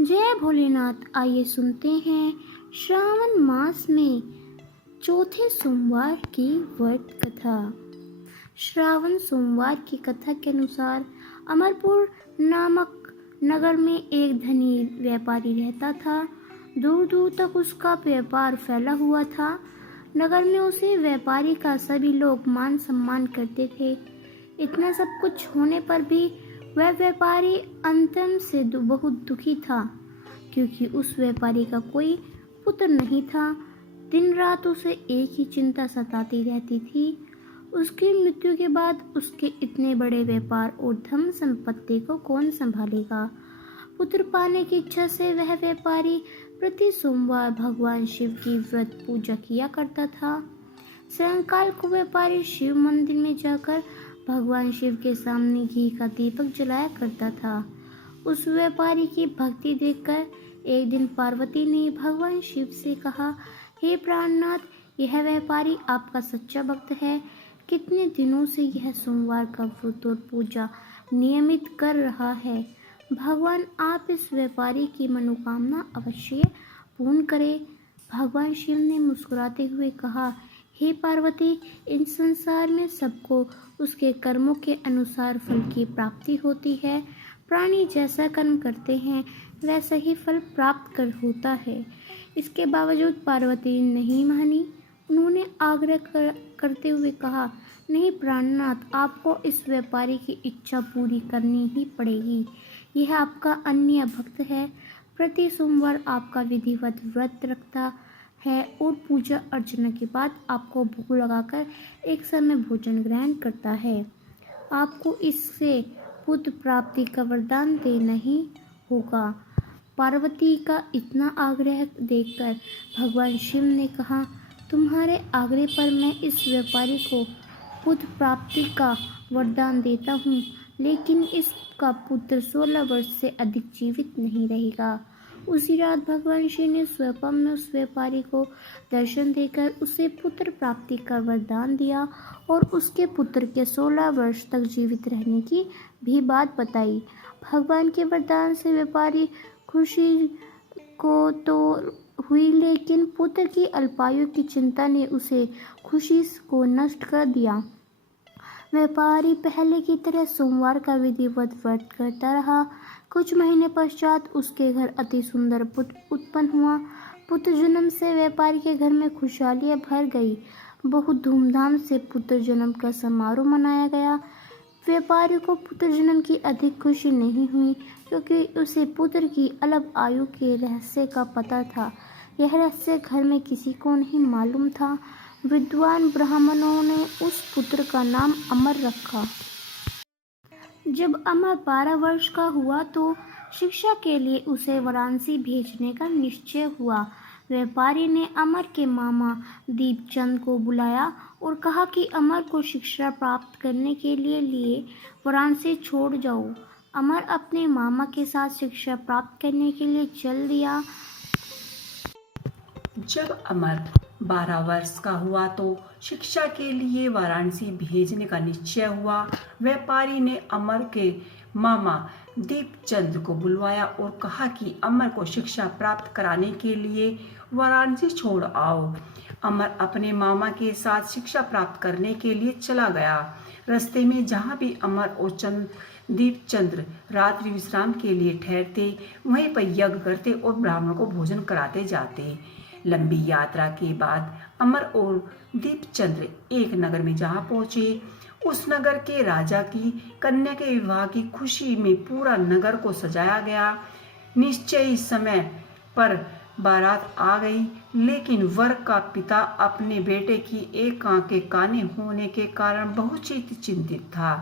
जय भोलेनाथ। आइए सुनते हैं श्रावण मास में चौथे सोमवार की व्रत कथा। श्रावण सोमवार की कथा के अनुसार अमरपुर नामक नगर में एक धनी व्यापारी रहता था। दूर दूर तक उसका व्यापार फैला हुआ था। नगर में उसे व्यापारी का सभी लोग मान सम्मान करते थे। इतना सब कुछ होने पर भी वह व्यापारी अंतम से बहुत दुखी था, क्योंकि उस व्यापारी का कोई पुत्र नहीं था। दिन रात उसे एक ही चिंता सताती रहती थी, उसकी मृत्यु के बाद उसके इतने बड़े व्यापार और धन संपत्ति को कौन संभालेगा। पुत्र पाने की इच्छा से वह व्यापारी प्रति सोमवार भगवान शिव की व्रत पूजा किया करता था। सायंकाल को व्यापारी शिव मंदिर में जाकर भगवान शिव के सामने घी का दीपक जलाया करता था। उस व्यापारी की भक्ति देखकर एक दिन पार्वती ने भगवान शिव से कहा, हे प्राणनाथ, यह व्यापारी आपका सच्चा भक्त है। कितने दिनों से यह सोमवार का व्रत और पूजा नियमित कर रहा है। भगवान आप इस व्यापारी की मनोकामना अवश्य पूर्ण करें। भगवान शिव ने मुस्कुराते हुए कहा, हे पार्वती, इन संसार में सबको उसके कर्मों के अनुसार फल की प्राप्ति होती है। प्राणी जैसा कर्म करते हैं वैसा ही फल प्राप्त कर होता है। इसके बावजूद पार्वती नहीं मानी। उन्होंने आग्रह करते हुए कहा, नहीं प्राणनाथ, आपको इस व्यापारी की इच्छा पूरी करनी ही पड़ेगी। यह आपका अन्य भक्त है। प्रति सोमवार आपका विधिवत व्रत रखता है और पूजा अर्चना के बाद आपको भोग लगाकर एक समय भोजन ग्रहण करता है। आपको इससे पुत्र प्राप्ति का वरदान देना ही होगा। पार्वती का इतना आग्रह देखकर भगवान शिव ने कहा, तुम्हारे आग्रह पर मैं इस व्यापारी को पुत्र प्राप्ति का वरदान देता हूँ, लेकिन इसका पुत्र 16 वर्ष से अधिक जीवित नहीं रहेगा। उसी रात भगवान शिव ने स्वप्न में उस व्यापारी को दर्शन देकर उसे पुत्र प्राप्ति का वरदान दिया और उसके पुत्र के 16 वर्ष तक जीवित रहने की भी बात बताई। भगवान के वरदान से व्यापारी खुशी को तो हुई, लेकिन पुत्र की अल्पायु की चिंता ने उसे खुशी को नष्ट कर दिया। व्यापारी पहले की तरह सोमवार का विधिवत व्रत करता रहा। कुछ महीने पश्चात उसके घर अति सुंदर पुत्र उत्पन्न हुआ। पुत्र जन्म से व्यापारी के घर में खुशहालियां भर गई। बहुत धूमधाम से पुत्र जन्म का समारोह मनाया गया। व्यापारी को पुत्र जन्म की अधिक खुशी नहीं हुई, क्योंकि उसे पुत्र की अल्प आयु के रहस्य का पता था। यह रहस्य घर में किसी को नहीं मालूम था। विद्वान ब्राह्मणों ने उस पुत्र का नाम अमर रखा। जब अमर 12 वर्ष का हुआ तो शिक्षा के लिए उसे वाराणसी भेजने का निश्चय हुआ। व्यापारी ने अमर के मामा दीपचंद को बुलाया और कहा कि अमर को शिक्षा प्राप्त करने के लिए वाराणसी छोड़ जाओ। अमर अपने मामा के साथ शिक्षा प्राप्त करने के लिए चल दिया। जब अमर 12 वर्ष का हुआ तो शिक्षा के लिए वाराणसी भेजने का निश्चय हुआ। व्यापारी ने अमर के मामा दीपचंद को बुलवाया और कहा कि अमर को शिक्षा प्राप्त कराने के लिए वाराणसी छोड़ आओ। अमर अपने मामा के साथ शिक्षा प्राप्त करने के लिए चला गया। रास्ते में जहाँ भी अमर और दीपचंद रात्रि विश्राम के लिए ठहरते, वहीं पर यज्ञ करते और ब्राह्मणों को भोजन कराते जाते। लंबी यात्रा के बाद अमर और दीपचंद्र एक नगर में जहाँ पहुँचे, उस नगर के राजा की कन्या के विवाह की खुशी में पूरा नगर को सजाया गया। निश्चय समय पर बारात आ गई, लेकिन वर का पिता अपने बेटे की एक आंख के काने होने के कारण बहुत ही चिंतित था।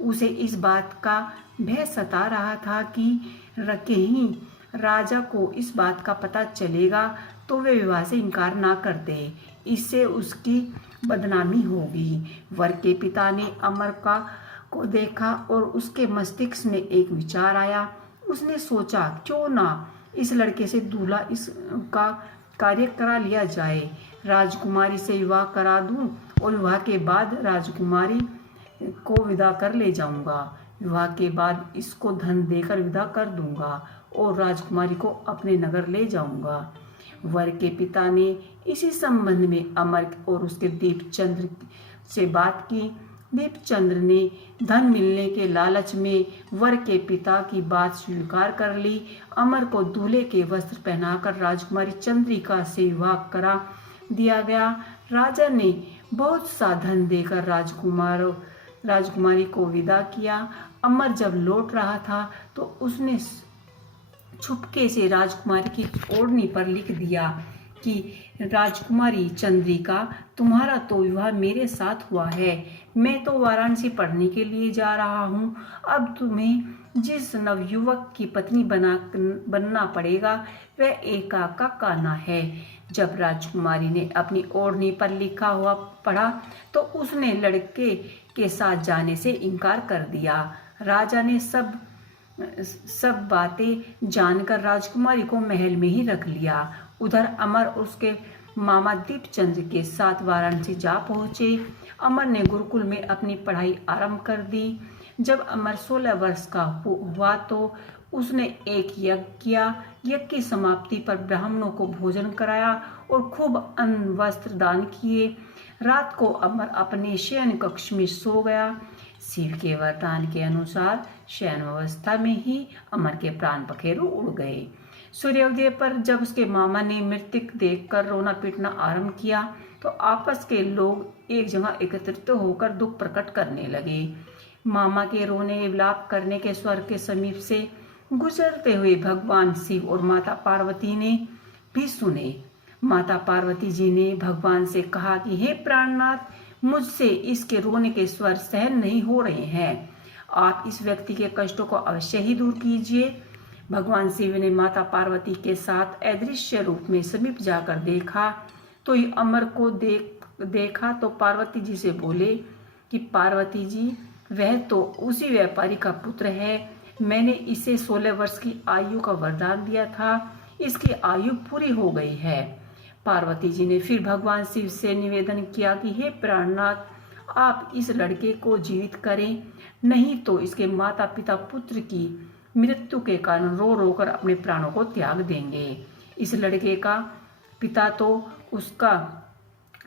उसे इस बात का भय सता रहा था कि कहीं राजा को इस बात का पता चलेगा तो वे विवाह से इनकार ना कर दे, इससे उसकी बदनामी होगी। वर के पिता ने अमर को देखा और उसके मस्तिष्क में एक विचार आया। उसने सोचा, क्यों ना इस लड़के से दूल्हा इसका कार्य करा लिया जाए। राजकुमारी से विवाह करा दूं और विवाह के बाद राजकुमारी को विदा कर ले जाऊंगा। विवाह के बाद इसको धन देकर विदा कर दूंगा और राजकुमारी को अपने नगर ले जाऊंगा। वर के पिता ने इसी संबंध में अमर और उसके दीपचंद्र से बात की। दीपचंद्र ने धन मिलने के लालच में वर के पिता की बात स्वीकार कर ली। अमर को दूल्हे के वस्त्र पहनाकर राजकुमारी चंद्रिका से विवाह करा दिया गया। राजा ने बहुत सा धन देकर राजकुमारी को विदा किया। अमर जब लौट रहा था तो उसने छुपके से राजकुमारी की ओढ़नी पर लिख दिया कि राजकुमारी चंद्रिका, तुम्हारा तो विवाह मेरे साथ हुआ है। मैं तो वाराणसी पढ़ने के लिए जा रहा हूँ। अब तुम्हें जिस नवयुवक की पत्नी बनना पड़ेगा वह एकाका कान्हा है। जब राजकुमारी ने अपनी ओढ़नी पर लिखा हुआ पढ़ा तो उसने लड़के के साथ जाने से इनकार कर दिया। राजा ने सब बातें जानकर राजकुमारी को महल में ही रख लिया। उधर अमर उसके मामा दीपचंद्र के साथ वाराणसी जा पहुंचे। अमर ने गुरुकुल में अपनी पढ़ाई आरंभ कर दी। जब अमर 16 वर्ष का हुआ तो उसने एक यज्ञ किया। यज्ञ की समाप्ति पर ब्राह्मणों को भोजन कराया और खूब अन्न वस्त्र दान किए। रात को अमर अपने शयन कक्ष में सो गया। शिव के वरदान के अनुसार शयन अवस्था में ही अमर के प्राण पखेरु उड़ गए। सूर्योदय पर जब उसके मामा ने मृतक देखकर रोना पीटना आरंभ किया तो आपस के लोग एक जगह एकत्रित होकर दुख प्रकट करने लगे। मामा के रोने विलाप करने के स्वर के समीप से गुजरते हुए भगवान शिव और माता पार्वती ने भी सुने। माता पार्वती जी ने भगवान से कहा कि हे प्राणनाथ, मुझसे इसके रोने के स्वर सहन नहीं हो रहे हैं। आप इस व्यक्ति के कष्टों को अवश्य ही दूर कीजिए। भगवान शिव ने माता पार्वती के साथ अदृश्य रूप में समीप जाकर देखा तो अमर को देखा तो पार्वती जी से बोले कि पार्वती जी, वह तो उसी व्यापारी का पुत्र है। मैंने इसे 16 वर्ष की आयु का वरदान दिया था। इसकी आयु पूरी हो गई है। पार्वती जी ने फिर भगवान शिव से निवेदन किया कि हे प्राणनाथ, आप इस लड़के को जीवित करें, नहीं तो इसके माता पिता पुत्र की मृत्यु के कारण रो रो कर अपने प्राणों को त्याग देंगे। इस लड़के का पिता तो उसका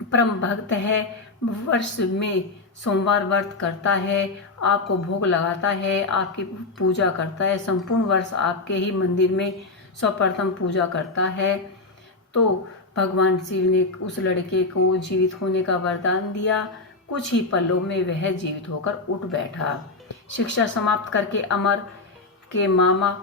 परम भक्त है, वर्ष में सोमवार व्रत करता है, आपको भोग लगाता है, आपकी पूजा करता है, संपूर्ण वर्ष आपके ही मंदिर में सर्वप्रथम पूजा करता है। तो भगवान शिव ने उस लड़के को जीवित होने का वरदान दिया। कुछ ही पलों में वह जीवित होकर उठ बैठा। शिक्षा समाप्त करके अमर के मामा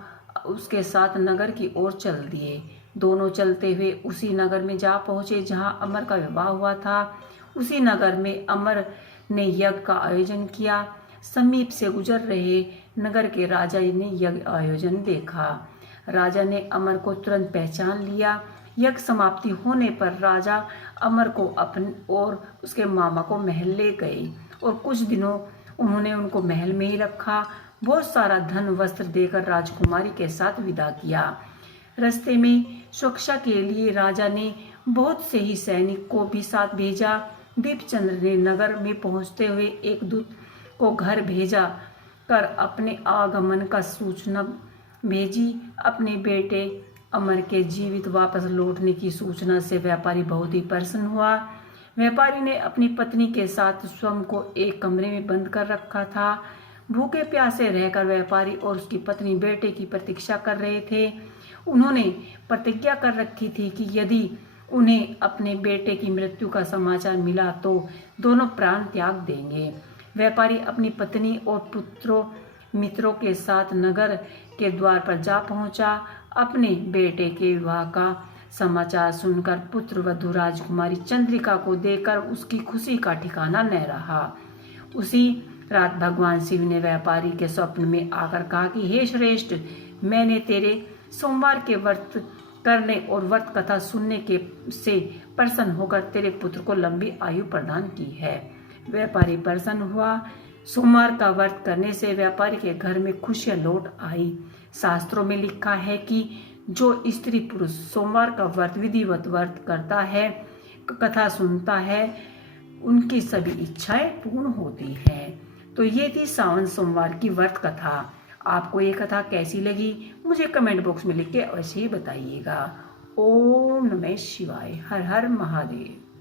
उसके साथ नगर की ओर चल दिए। दोनों चलते हुए उसी नगर में जा पहुंचे जहां अमर का विवाह हुआ था। उसी नगर में अमर ने यज्ञ का आयोजन किया। समीप से गुजर रहे नगर के राजा ने यज्ञ आयोजन देखा। राजा ने अमर को तुरंत पहचान लिया। यज्ञ समाप्ति होने पर राजा अमर को अपने और उसके मामा को महल ले गए और कुछ दिनों उन्होंने उनको महल में ही रखा। बहुत सारा धन वस्त्र देकर राजकुमारी के साथ विदा किया। रास्ते में सुरक्षा के लिए राजा ने बहुत से ही सैनिक को भी साथ भेजा। दीपचंद्र ने नगर में पहुंचते हुए एक दूत को घर भेजा कर अपने आगमन का सूचना भेजी। अपने बेटे अमर के जीवित वापस लौटने की सूचना से व्यापारी बहुत ही प्रसन्न हुआ। व्यापारी ने अपनी पत्नी के साथ स्वयं को एक कमरे में बंद कर रखा था। भूखे प्यासे रहकर व्यापारी और उसकी पत्नी बेटे की प्रतीक्षा कर रहे थे। उन्होंने प्रतिज्ञा कर रखी थी कि यदि उन्हें अपने बेटे की मृत्यु का समाचार मिला तो दोनों प्राण त्याग देंगे। व्यापारी अपनी पत्नी और पुत्रों मित्रों के साथ नगर के द्वार पर जा पहुंचा। अपने बेटे के विवाह का समाचार सुनकर पुत्र वधू राजकुमारी चंद्रिका को देखकर उसकी खुशी का ठिकाना न रहा। उसी रात भगवान शिव ने व्यापारी के स्वप्न में आकर कहा कि हे श्रेष्ठ, मैंने तेरे सोमवार के व्रत करने और व्रत कथा सुनने के से प्रसन्न होकर तेरे पुत्र को लंबी आयु प्रदान की है। व्यापारी प्रसन्न हुआ। सोमवार का व्रत करने से व्यापारी के घर में खुशियां लौट आई। शास्त्रों में लिखा है कि जो स्त्री पुरुष सोमवार का व्रत विधिवत व्रत करता है, कथा सुनता है, उनकी सभी इच्छाएं पूर्ण होती है। तो ये थी सावन सोमवार की व्रत कथा। आपको ये कथा कैसी लगी मुझे कमेंट बॉक्स में लिख के अवश्य ही बताइएगा। ओम नमः शिवाय। हर हर महादेव।